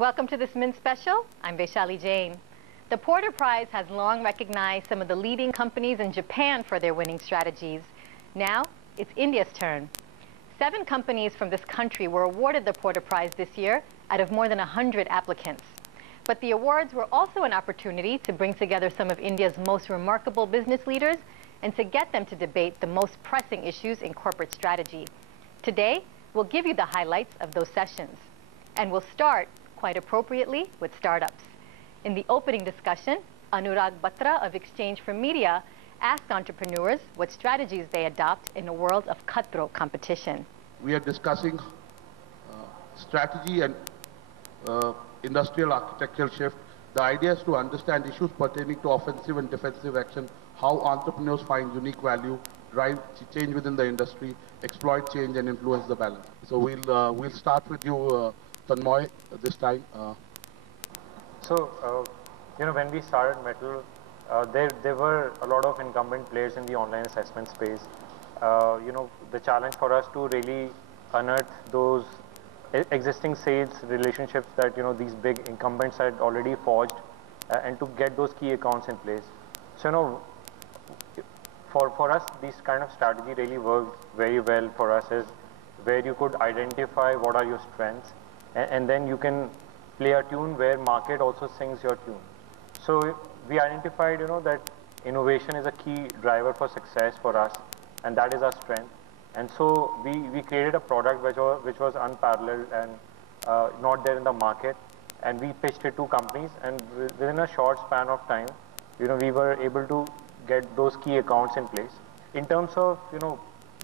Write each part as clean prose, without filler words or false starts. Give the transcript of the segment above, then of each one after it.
Welcome to this Mint Special. I'm Vaishali Jain. The Porter Prize has long recognized some of the leading companies in Japan for their winning strategies. Now, it's India's turn. 7 companies from this country were awarded the Porter Prize this year out of more than 100 applicants. But the awards were also an opportunity to bring together some of India's most remarkable business leaders and to get them to debate the most pressing issues in corporate strategy. Today, we'll give you the highlights of those sessions. And we'll start, quite appropriately, with startups. In the opening discussion, Anurag Batra of Exchange for Media asked entrepreneurs what strategies they adopt in a world of cutthroat competition. We are discussing strategy and industrial architectural shift. The idea is to understand issues pertaining to offensive and defensive action, how entrepreneurs find unique value, drive change within the industry, exploit change and influence the balance. So we'll start with you, Tanmoy, this time. When we started Metal, there were a lot of incumbent players in the online assessment space. The challenge for us to really unearth those existing sales relationships that these big incumbents had already forged, and to get those key accounts in place. So for us, this kind of strategy really worked very well for us, is where you could identify what are your strengths, and then you can play a tune where market also sings your tune. So we identified that innovation is a key driver for success for us, and that is our strength. And so we created a product which was unparalleled and not there in the market, and we pitched it to companies, and within a short span of time, we were able to get those key accounts in place. In terms of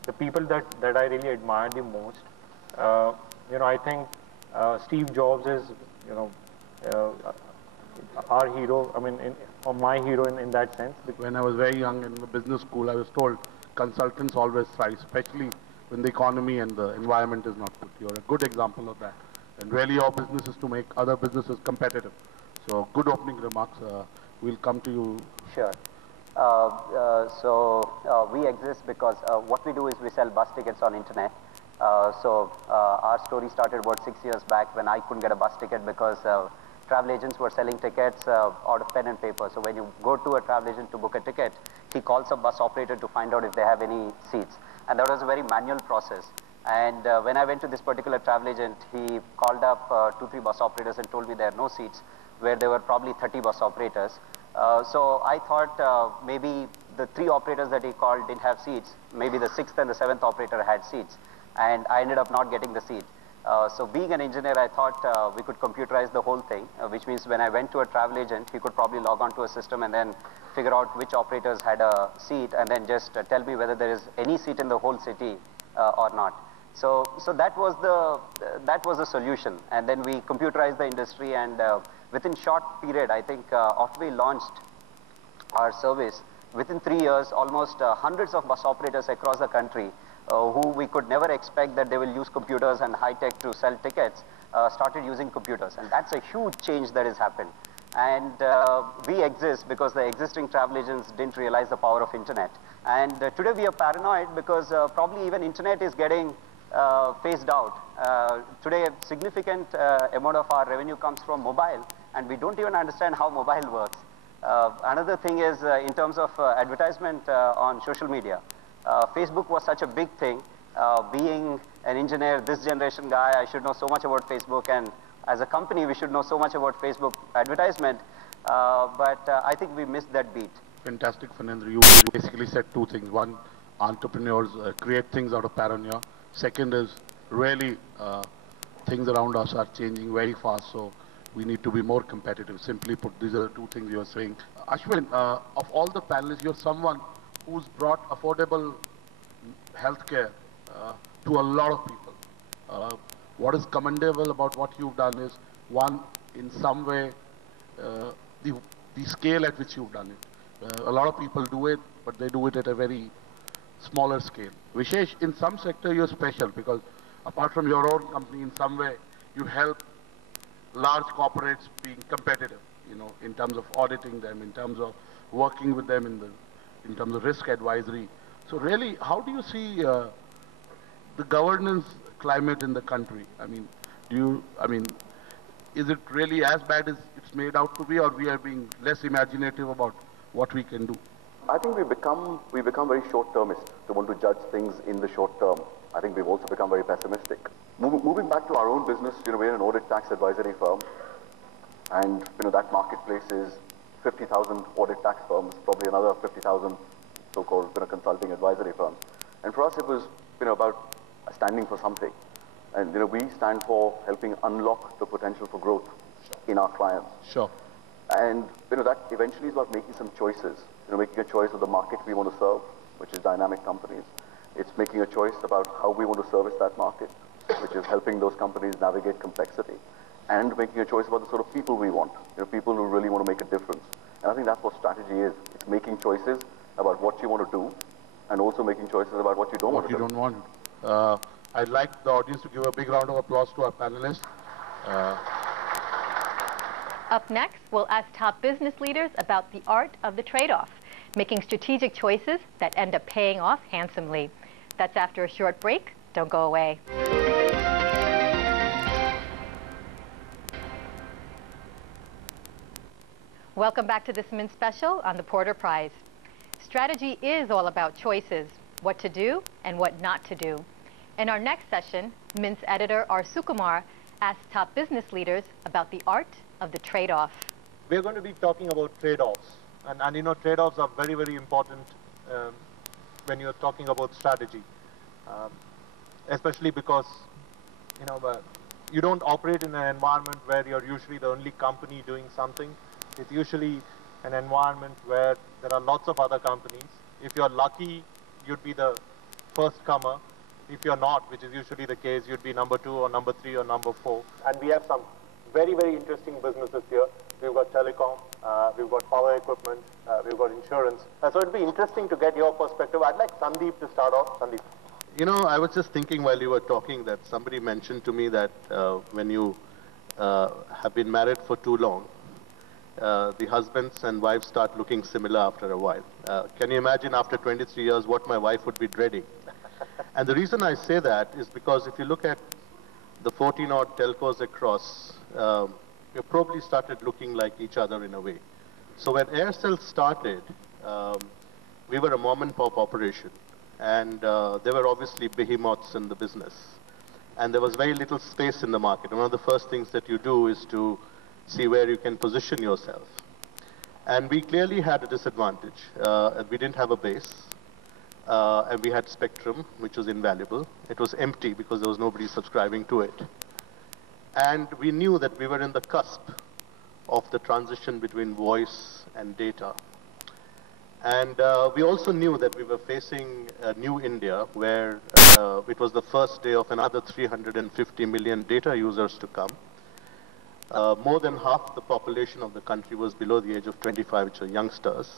the people that I really admire the most, I think Steve Jobs is our hero. I mean, or my hero in that sense. When I was very young in the business school, I was told consultants always thrive, especially when the economy and the environment is not good. You're a good example of that. And really your business is to make other businesses competitive. So good opening remarks. We'll come to you. Sure. We exist because what we do is we sell bus tickets on internet. Our story started about 6 years back when I couldn't get a bus ticket because travel agents were selling tickets out of pen and paper. So when you go to a travel agent to book a ticket, he calls a bus operator to find out if they have any seats. And that was a very manual process. And when I went to this particular travel agent, he called up 2-3 bus operators and told me there are no seats, where there were probably 30 bus operators. So I thought maybe the 3 operators that he called didn't have seats. Maybe the 6th and the 7th operator had seats. And I ended up not getting the seat. So being an engineer, I thought we could computerize the whole thing, which means when I went to a travel agent, he could probably log on to a system and then figure out which operators had a seat, and then just tell me whether there is any seat in the whole city or not. So that was the solution. And then we computerized the industry, and within short period, I think after we launched our service, within 3 years, almost hundreds of bus operators across the country who we could never expect that they will use computers and high tech to sell tickets, started using computers. And that's a huge change that has happened. And we exist because the existing travel agents didn't realize the power of internet. And today we are paranoid because probably even internet is getting phased out. Today a significant amount of our revenue comes from mobile, and we don't even understand how mobile works. Another thing is in terms of advertisement on social media. Facebook was such a big thing. Being an engineer, this generation guy, I should know so much about Facebook, and as a company, we should know so much about Facebook advertisement, but I think we missed that beat. Fantastic, Fernandro. You basically said 2 things. One, entrepreneurs create things out of paranoia. Second is really things around us are changing very fast, so we need to be more competitive. Simply put, these are the 2 things you are saying. Ashwin, of all the panelists, you're someone who's brought affordable healthcare to a lot of people. What is commendable about what you've done is, one, in some way, the scale at which you've done it. A lot of people do it, but they do it at a very smaller scale. Vishesh, in some sector you're special because apart from your own company, in some way, you help large corporates being competitive, in terms of auditing them, in terms of working with them in terms of risk advisory. So really, how do you see the governance climate in the country? I mean, is it really as bad as it's made out to be, or we are being less imaginative about what we can do? I think we become very short-termist to want to judge things in the short term. I think we've also become very pessimistic. Moving back to our own business, we're an audit tax advisory firm, and that marketplace is 50,000 audit tax firms, probably another 50,000 so-called consulting advisory firms. And for us, it was about standing for something. And we stand for helping unlock the potential for growth in our clients. Sure. And that eventually is about making some choices. Making a choice of the market we want to serve, which is dynamic companies. It's making a choice about how we want to service that market, which is helping those companies navigate complexity, and making a choice about the sort of people we want. People who really want to make a difference. And I think that's what strategy is. It's making choices about what you want to do, and also making choices about what you don't want to do. What you don't want. I'd like the audience to give a big round of applause to our panelists. Up next, we'll ask top business leaders about the art of the trade-off, making strategic choices that end up paying off handsomely. That's after a short break. Don't go away. Welcome back to this Mint Special on the Porter Prize. Strategy is all about choices, what to do and what not to do. In our next session, Mint's editor R. Sukumar asks top business leaders about the art of the trade-off. We're going to be talking about trade-offs. And trade-offs are very, very important when you're talking about strategy. Especially because, you don't operate in an environment where you're usually the only company doing something. It's usually an environment where there are lots of other companies. If you're lucky, you'd be the first comer. If you're not, which is usually the case, you'd be number 2 or number 3 or number 4. And we have some very, very interesting businesses here. We've got telecom, we've got power equipment, we've got insurance. So it'd be interesting to get your perspective. I'd like Sandeep to start off. Sandeep. I was just thinking while you were talking that somebody mentioned to me that when you have been married for too long, the husbands and wives start looking similar after a while. Can you imagine after 23 years what my wife would be dreading? And the reason I say that is because if you look at the 14-odd telcos across, we probably started looking like each other in a way. So when Aircel started, we were a mom-and-pop operation, and there were obviously behemoths in the business. And there was very little space in the market. And one of the first things that you do is to see where you can position yourself. And we clearly had a disadvantage. We didn't have a base. And we had spectrum, which was invaluable. It was empty because there was nobody subscribing to it. And we knew that we were in the cusp of the transition between voice and data. And we also knew that we were facing a new India, where it was the first day of another 350 million data users to come. More than half the population of the country was below the age of 25, which are youngsters.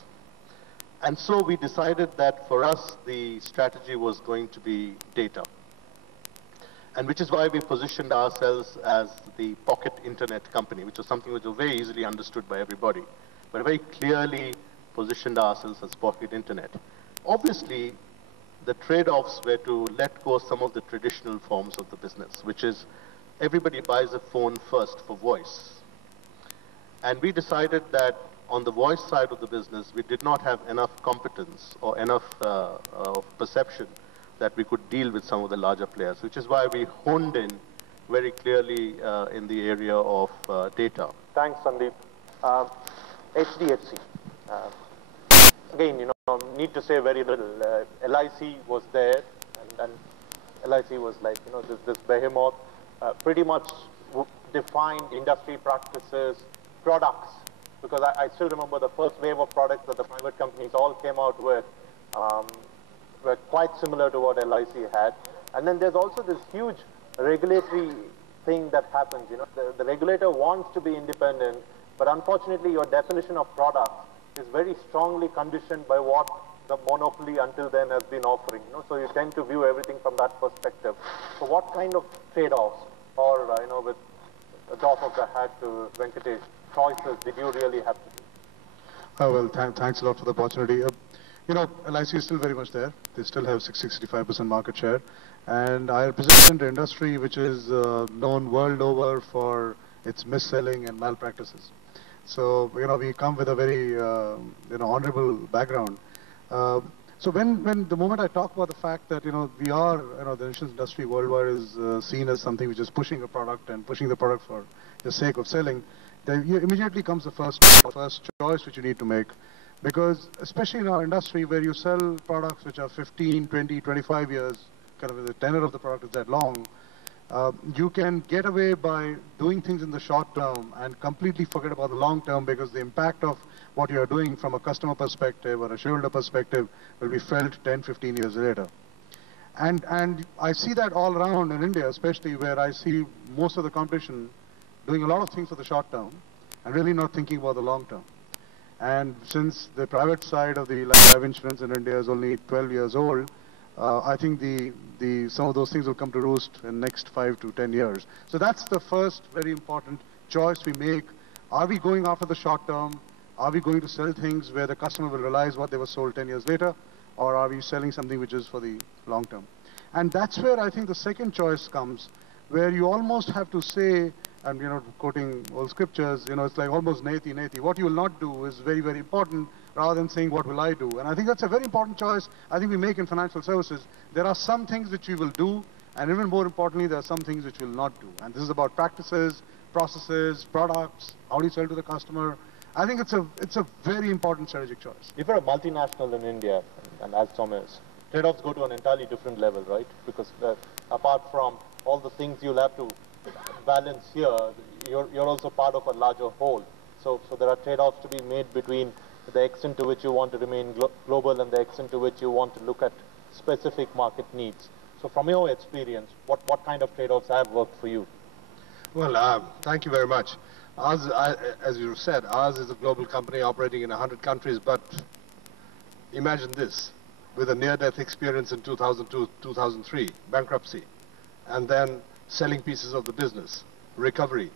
And so we decided that for us, the strategy was going to be data. And which is why we positioned ourselves as the pocket internet company, which was something which was very easily understood by everybody, but very clearly positioned ourselves as pocket internet. Obviously, the trade-offs were to let go some of the traditional forms of the business, which is everybody buys a phone first for voice. And we decided that on the voice side of the business, we did not have enough competence or enough perception that we could deal with some of the larger players, which is why we honed in very clearly in the area of data. Thanks, Sandeep. HDFC. Again, need to say very little. LIC was there, and LIC was like, this behemoth, pretty much defined industry practices, products, because I still remember the first wave of products that the private companies all came out with were quite similar to what LIC had. And then there's also this huge regulatory thing that happens. The regulator wants to be independent, but unfortunately your definition of product is very strongly conditioned by what the monopoly until then has been offering. So you tend to view everything from that perspective. So what kind of trade-offs, or with a drop of the hat to Venkatesh, choices did you really have to do? Well, thanks a lot for the opportunity. LIC is still very much there. They still have 65% market share. And I represent an industry which is known world over for it's mis-selling and malpractices. So, we come with a very, honorable background. So the moment I talk about the fact that, we are, the insurance industry worldwide is seen as something which is pushing a product and pushing the product for the sake of selling, then immediately comes the first choice which you need to make. Because especially in our industry where you sell products which are 15, 20, 25 years, kind of the tenure of the product is that long, you can get away by doing things in the short term and completely forget about the long term, because the impact of what you are doing from a customer perspective or a shareholder perspective will be felt 10, 15 years later. And I see that all around in India, especially where I see most of the competition doing a lot of things for the short term and really not thinking about the long term. And since the private side of the life insurance in India is only 12 years old, I think some of those things will come to roost in the next 5 to 10 years. So that's the first very important choice we make. Are we going after the short term? Are we going to sell things where the customer will realize what they were sold 10 years later? Or are we selling something which is for the long term? And that's where I think the second choice comes, where you almost have to say, and quoting old scriptures, it's like almost neti neti. What you will not do is very, very important, rather than saying what will I do. And I think that's a very important choice I think we make in financial services. There are some things which we will do, and even more importantly, there are some things which we will not do. And this is about practices, processes, products, how do you sell to the customer. I think it's a very important strategic choice. If you're a multinational in India, and as Tom is, trade-offs go to an entirely different level, right? Because apart from all the things you'll have to balance here, you're also part of a larger whole. So there are trade-offs to be made between the extent to which you want to remain global and the extent to which you want to look at specific market needs. So from your experience, what kind of trade-offs have worked for you? Well, thank you very much. Ours, as you said, ours is a global company operating in 100 countries, but imagine this, with a near-death experience in 2002, 2003, bankruptcy, and then selling pieces of the business, recovery,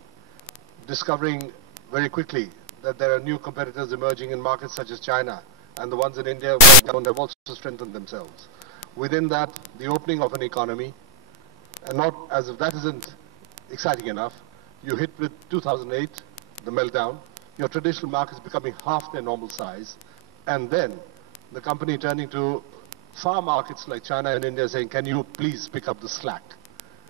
discovering very quickly that there are new competitors emerging in markets such as China, and the ones in India have also strengthened themselves. Within that, the opening of an economy, and not as if that isn't exciting enough, you hit with 2008, the meltdown, your traditional markets becoming half their normal size, and then the company turning to far markets like China and India saying, can you please pick up the slack?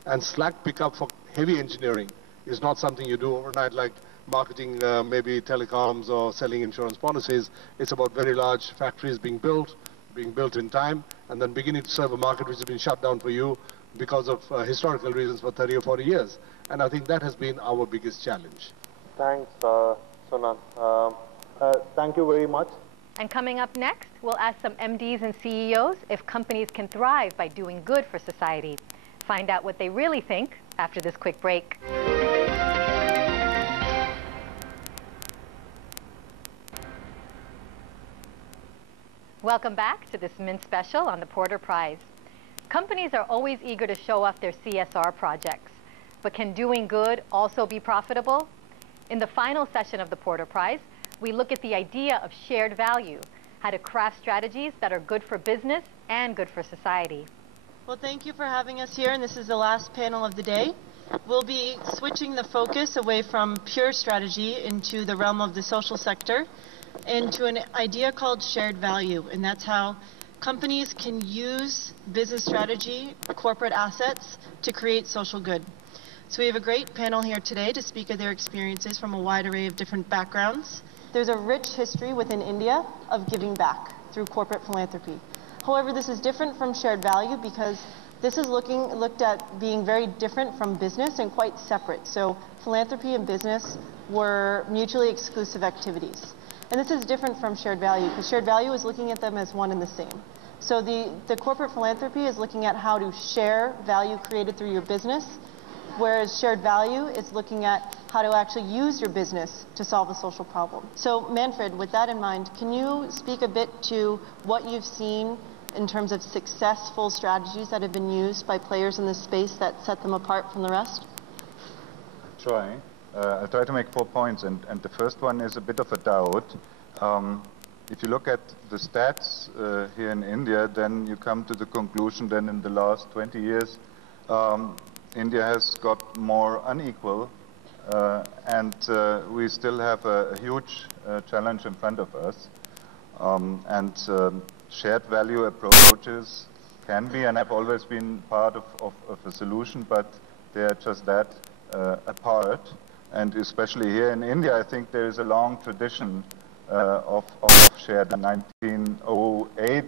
And slack pickup for heavy engineering is not something you do overnight like marketing maybe telecoms or selling insurance policies. It's about very large factories being built in time, and then beginning to serve a market which has been shut down for you because of historical reasons for 30 or 40 years. And I think that has been our biggest challenge. Thanks, Sonal. Thank you very much. And coming up next, we'll ask some MDs and CEOs if companies can thrive by doing good for society. Find out what they really think after this quick break. Welcome back to this Mint Special on the Porter Prize. Companies are always eager to show off their CSR projects, but can doing good also be profitable? In the final session of the Porter Prize, we look at the idea of shared value, how to craft strategies that are good for business and good for society. Well, thank you for having us here, and this is the last panel of the day. We'll be switching the focus away from pure strategy into the realm of the social sector, into an idea called shared value, and that's how companies can use business strategy, corporate assets, to create social good. So we have a great panel here today to speak of their experiences from a wide array of different backgrounds. There's a rich history within India of giving back through corporate philanthropy. However, this is different from shared value because this is looked at being very different from business and quite separate. So philanthropy and business were mutually exclusive activities. And this is different from shared value because shared value is looking at them as one and the same. So the corporate philanthropy is looking at how to share value created through your business, whereas shared value is looking at how to actually use your business to solve a social problem. So Manfred, with that in mind, can you speak a bit to what you've seen in terms of successful strategies that have been used by players in this space that set them apart from the rest? I'll try to make 4 points, and the first one is a bit of a doubt. If you look at the stats here in India, then you come to the conclusion that in the last 20 years, India has got more unequal and we still have a huge challenge in front of us. Shared value approaches can be and have always been part of a solution, but they are just that, a part. And especially here in India, I think there is a long tradition of shared. In 1908,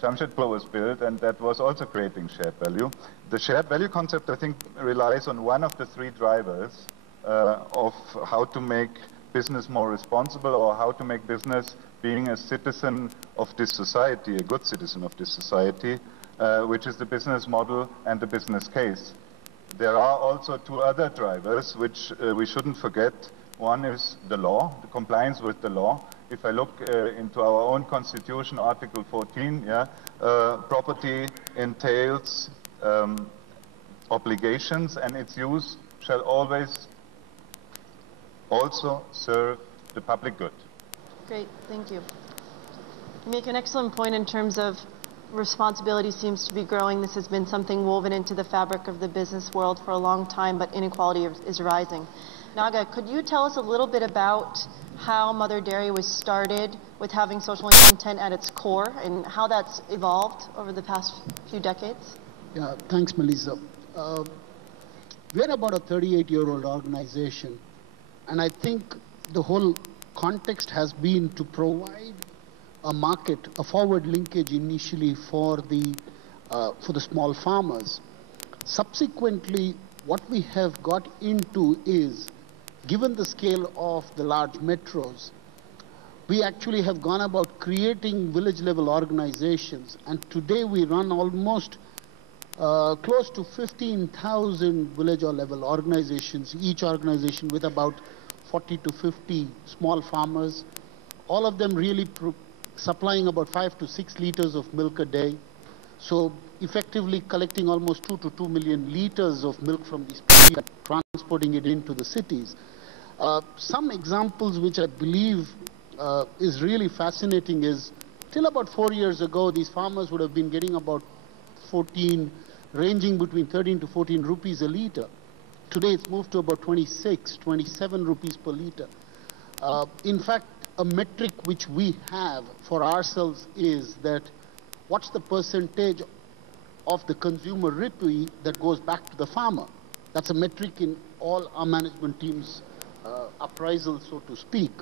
Jamshedpur was built, and that was also creating shared value. The shared value concept, I think, relies on one of the three drivers of how to make business more responsible, or how to make business being a citizen of this society, a good citizen of this society, which is the business model and the business case. There are also two other drivers which we shouldn't forget. One is the law, the compliance with the law. If I look into our own constitution, Article 14, property entails obligations, and its use shall always also serve the public good. Great, thank you. You make an excellent point in terms of responsibility seems to be growing. This has been something woven into the fabric of the business world for a long time, but inequality is rising. Naga, could you tell us a little bit about how Mother Dairy was started with having social intent at its core, and how that's evolved over the past few decades? Yeah, thanks, Melissa. We're about a 38-year-old organization, and I think the whole context has been to provide a market, a forward linkage initially for the small farmers. Subsequently, what we have got into is, given the scale of the large metros, we actually have gone about creating village-level organizations, and today we run almost close to 15,000 village-level organizations, each organization with about 40 to 50 small farmers, all of them really supplying about 5 to 6 liters of milk a day. So effectively collecting almost 2 to 2 million liters of milk from these people and transporting it into the cities. Some examples which I believe is really fascinating is, till about 4 years ago, these farmers would have been getting about 14, ranging between 13 to 14 rupees a liter. Today it's moved to about 26, 27 rupees per liter. In fact, a metric which we have for ourselves is that what's the percentage of the consumer rupee that goes back to the farmer? That's a metric in all our management teams' appraisal, so to speak.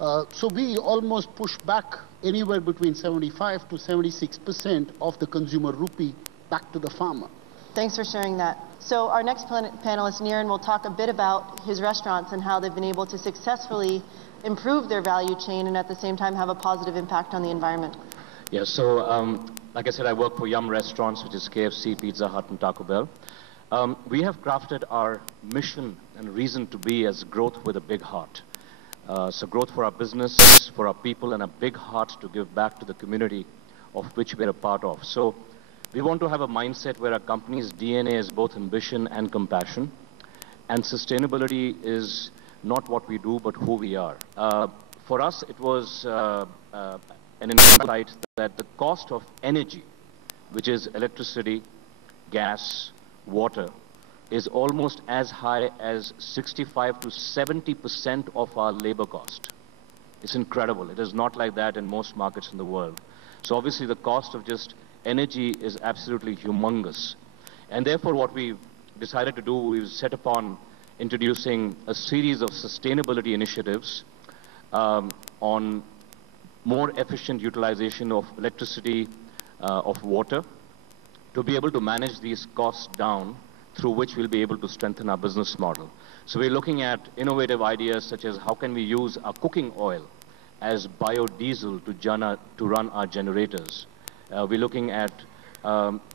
So we almost push back anywhere between 75 to 76% of the consumer rupee back to the farmer. Thanks for sharing that. So our next panelist, Niran, will talk a bit about his restaurants and how they've been able to successfully improve their value chain and at the same time have a positive impact on the environment. Yeah, so like I said, I work for Yum Restaurants, which is KFC, Pizza Hut, and Taco Bell. We have crafted our mission and reason to be as growth with a big heart. So growth for our business, for our people, and a big heart to give back to the community of which we're a part of. So we want to have a mindset where our company's DNA is both ambition and compassion, and sustainability is not what we do, but who we are. For us, it was an insight that the cost of energy, which is electricity, gas, water, is almost as high as 65 to 70% of our labor cost. It's incredible. It is not like that in most markets in the world. So obviously the cost of just energy is absolutely humongous. And therefore what we've decided to do, we've set upon introducing a series of sustainability initiatives on more efficient utilization of electricity, of water, to be able to manage these costs down, through which we'll be able to strengthen our business model. So we're looking at innovative ideas such as how can we use our cooking oil as biodiesel to run our generators. We're looking at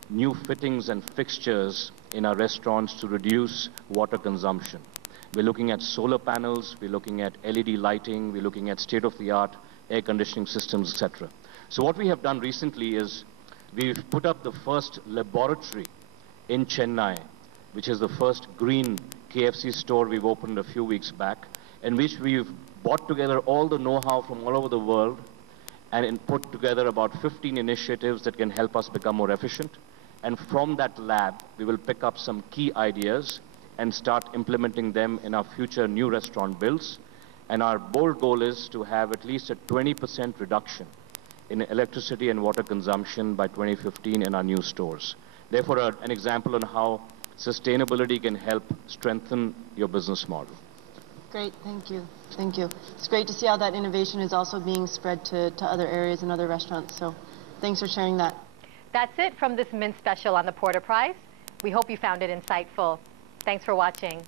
new fittings and fixtures in our restaurants to reduce water consumption. We're looking at solar panels, we're looking at LED lighting, we're looking at state-of-the-art air conditioning systems, etc. So what we have done recently is we've put up the first laboratory in Chennai, which is the first green KFC store we've opened a few weeks back, in which we've brought together all the know-how from all over the world and put together about 15 initiatives that can help us become more efficient. And from that lab, we will pick up some key ideas and start implementing them in our future new restaurant builds. And our bold goal is to have at least a 20% reduction in electricity and water consumption by 2015 in our new stores. Therefore, an example on how sustainability can help strengthen your business model. Great, thank you. Thank you. It's great to see how that innovation is also being spread to other areas and other restaurants. So thanks for sharing that. That's it from this Mint Special on the Porter Prize. We hope you found it insightful. Thanks for watching.